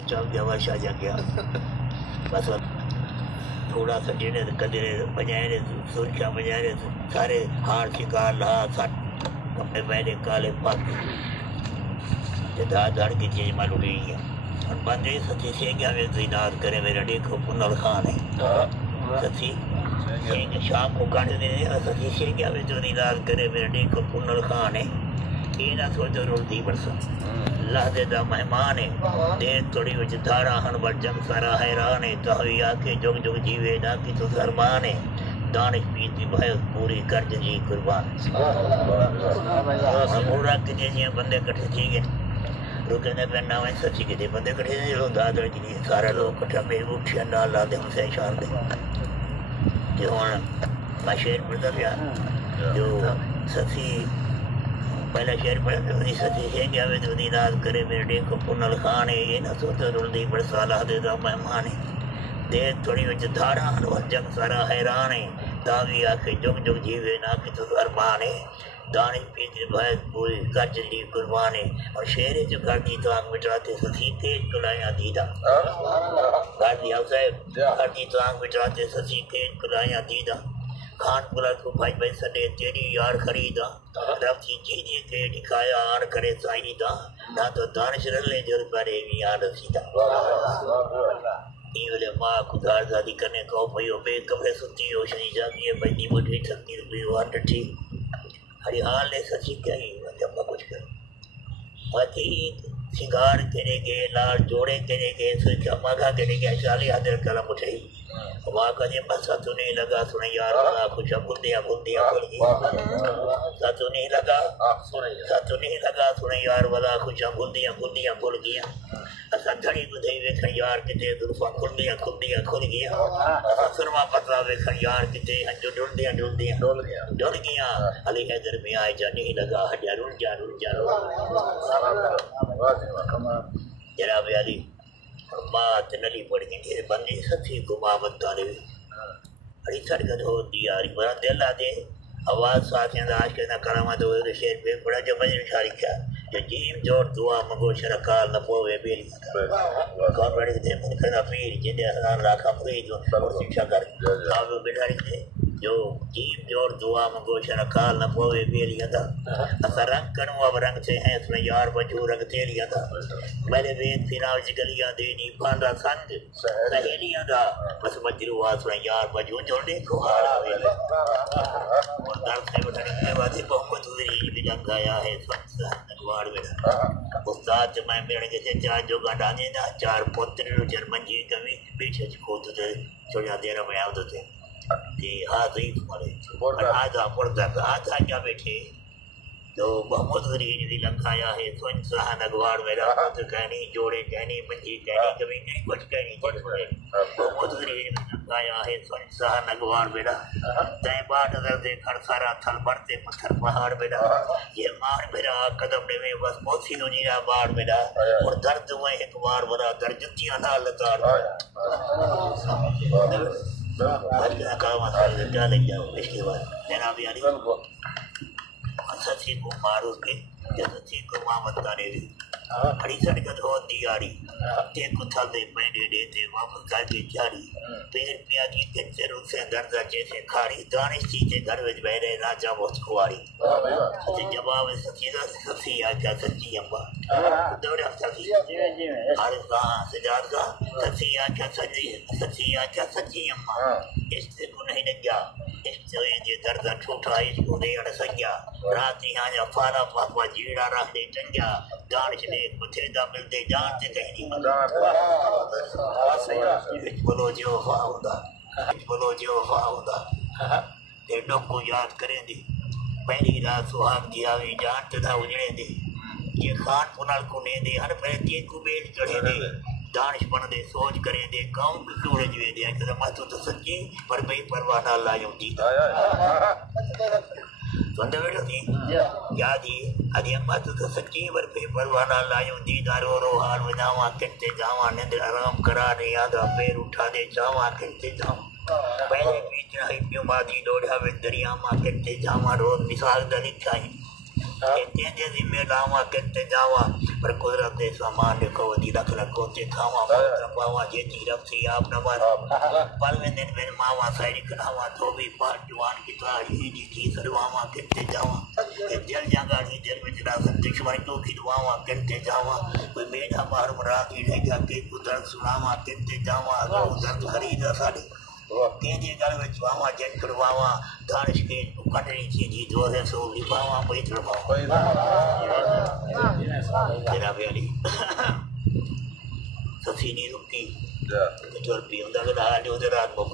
چوک گیا ورشا جا گیا بس تھوڑا سا جڑے کدرے بجائے رہے سرچا بجائے رہے سارے ہار شکار لہا سٹ کپڑے پہنے کالے پاک دھا دھڑ کی چیز میں لڑی گیا اور بندے سچی سے گیا میں زینات کرے میرا دیکھو کنل خان ہے سچی شام کو کاٹ دے سچی سے گیا میں جو زینات کرے میرا دیکھو کنل خان ہے یہ نہ سوچو رلتی برسا اللہ دے دا مہمان ہے دیر توڑی وچ دھارا ہن بڑ جنگ سارا حیران ہے تہوی آکے جگ جگ جیوے نہ کی تو درمان ہے دانش پیتی بھائیس پوری کرج جی قربان پورا کجے جی بندے کٹھے تھی گئے رکے نے پہ نہ وائن سچی کتے بندے کٹھے تھی لوگ دادر کی لیے سارا لوگ کٹھا پہ اٹھیا نہ اللہ دے ہم سے اشار دے جو ہونا میں شیر پڑھتا پیا جو سچی پہلا شعر پڑھا تو سچی ہے کہ آوے تو ناز کرے میرے دیکھو کنل خان ہے یہ نہ سوتا رلدی بڑ سالہ دے دا مہمان ہے دیر تھوڑی وچ دھارا ہن اور جنگ سارا حیران ہے داوی آکے جگ جگ جیوے نہ کی تو ارمان ہے دانش پیتی بھائیس پوری کرج لی قربان ہے اور شعر جو گھر دی تو آنگ مٹراتے سچی تیج کلائیاں دیدہ گھر دی آؤ صاحب گھر دی تو آنگ مٹراتے سچی تیج کلائیاں دیدہ خان پورا کو بھائی بھائی سڈے تیری یار خریدا رب سی چیزیں کے دکھایا آن کرے سائیدہ نہ تو دانش رلے جو کرے بھی آن رسیدہ ایولے ماں خدار زادی کرنے کو بھائیو بے کپڑے ستی روشنی جاگی ہے بندی مٹھی تھکی روپی وہاں ڈٹھی ہری حال نے سچی کیا ہی جب میں کچھ کروں ہاتھی سنگار کرے گے لال جوڑے کرے گے سوچا ماگا کرے گے شالی حاضر کلم اٹھے ماں کا جی بس ساتو نہیں لگا سنے یار والا خوشا بلدیاں کھل گئی ساتو نہیں لگا سنے یار والا خوشا بلدیاں کھل گیا اسا دھڑی بدھئی ویکھن یار کتے زلفاں کھل گیا اسا سرما پتلا ویکھن یار کتے ہنجو ڈل گیا علی حیدر میں آئے جا نہیں لگا ہڈیا رل جا جناب علی بات نلی پڑ گئی تیرے بندے سچی گما بتا لے ہری سڑکت ہو دیاری بڑا دل آدے آواز ساتھیاں دا عاشق نہ کرامت ہوئے شیر پہ بڑا جو مجھے شاری کیا جو جیم جوڑ دعا مگو شرکال نہ پوے بیلی کون بڑے تھے من کرنا پیر جندے حسان راکھا مرید اور شکشا کر آوے بیٹھاری تھے جو جیم جوڑ دعا مگو شرکال نہ پوے بیلی دا اسا رنگ کنو اب رنگ سے ہیں اس میں یار بجو رنگ تیری دا میرے وید فیراو جگلیاں دینی پاندہ سنگ سہیلیاں دا بس مجرو آس میں یار بجو جوڑے کو حال آویلی اور درد سے بٹھنے کے بعد محمد حضری بھی لنگ آیا ہے سنسا نگوار بیٹھا استاد میں میرے کے چار جو گاڑانے نا چار پوتر چر منجی کمی پیچھے چکوت تھے چھوڑیا دیرہ میں آؤ تھے کہ ہاتھ ہی تمہارے اور آدھا پردہ آدھا کیا بیٹھے تو محمد حضری بھی لنگ آیا ہے سنسا نگوار میرا ہاتھ کہنی جوڑے کہنی منجی کہنی کبھی نہیں کچھ کہنی محمد حضری بھی لنگ آیا ہے سنسا نگوار میرا تائیں باٹ درد کھڑ سارا تھل بڑھتے پتھر پہاڑ میرا یہ مار میرا قدم نے میں بس موسی نو نیرا بار میرا اور درد میں ایک بار بڑا درجتیاں نہ لتار بلکہ کام آسان کیا لے جاؤ اس کے بعد جناب علی سچی کو معروف کے سچی کو محمد تانے بھی ہری سڑکت ہو دیاری تے کتھل دے پہنے دیتے واپس کر کے جاری پیر پیا کی کن سے روح سے دردہ جیسے کھاری دانش چیزے گھر وچ بہرے راجہ بہت کھواری جواب سچی آجا سچی امبا دوڑا سچی عارف کہاں سجاد کا سچی آجا سچی امبا عشق کو نہیں لگیا عشق جے دردہ ٹھوٹا عشق کو نہیں اڑ سکیا رات ہی آجا فارا پاپا جیڑا راہ دے ٹنگیا دانش نے متھے دا ملتے جان تے کہیں نہیں بولو جو وفا ہوندا تے ڈوکو یاد کریں دی پہلی رات سہاگ دی آوی جان تے دا اجڑے دی یہ خان پنال کو نے دے ہر پہ تے کو بیٹ چڑھے دے دانش بن دے سوچ کریں دے قوم کٹوڑے جوے دے کہ ماتو تو سچی پر بے پرواہ نہ لایوں دی سنتے بیٹھو تھی یاد ہی ادھی اماں تو سچی پر بے پرواہ نہ لایوں دی دارو رو حال وداواں کتے جاواں نیند آرام کرا دے یاد پیر اٹھا دے جاواں کتے جاواں پہلے بیچ رہی پیو مادی دوڑا وے دریا ماں کتے جاواں روز مثال دا لکھا ہے تیجے ذمہ لاواں کتے جاواں پر قدرت دے سامان لکھو دی رکھ رکھو تے کھاواں موت پاواں جیتی رکھتی آپ نواں پل میں دن میں ماواں سائری کھاواں تو بھی پار جوان کی تاہی دی کی سرواواں کتے جاواں جل جاگا دی دل میں جرا سن دشمن تو کی دعاواں کتے جاواں کوئی میڈا مار مرا کی لے جا کے قدرت سناواں کتے جاواں قدرت خرید ساڈی تیجے گھر وچ واواں جن کڑواواں دانش کے کٹڑی تھی جی دوہرے سو لپاواں پئی تڑواواں جناب علی سفی نہیں رکی چور پی ہوندا کہ رات جو رات مک